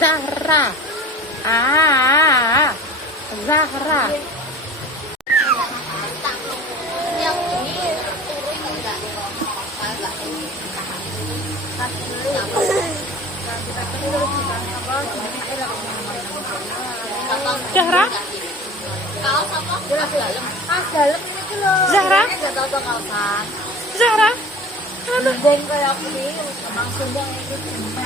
Zahra. Zahra. Yang ini turun enggak? Zahra. Kaos apa? Dalam. Dalam itu loh. Zahra. Enggak tahu tuh kaosan. Zahra. Dan kayak aku nih langsung banget itu.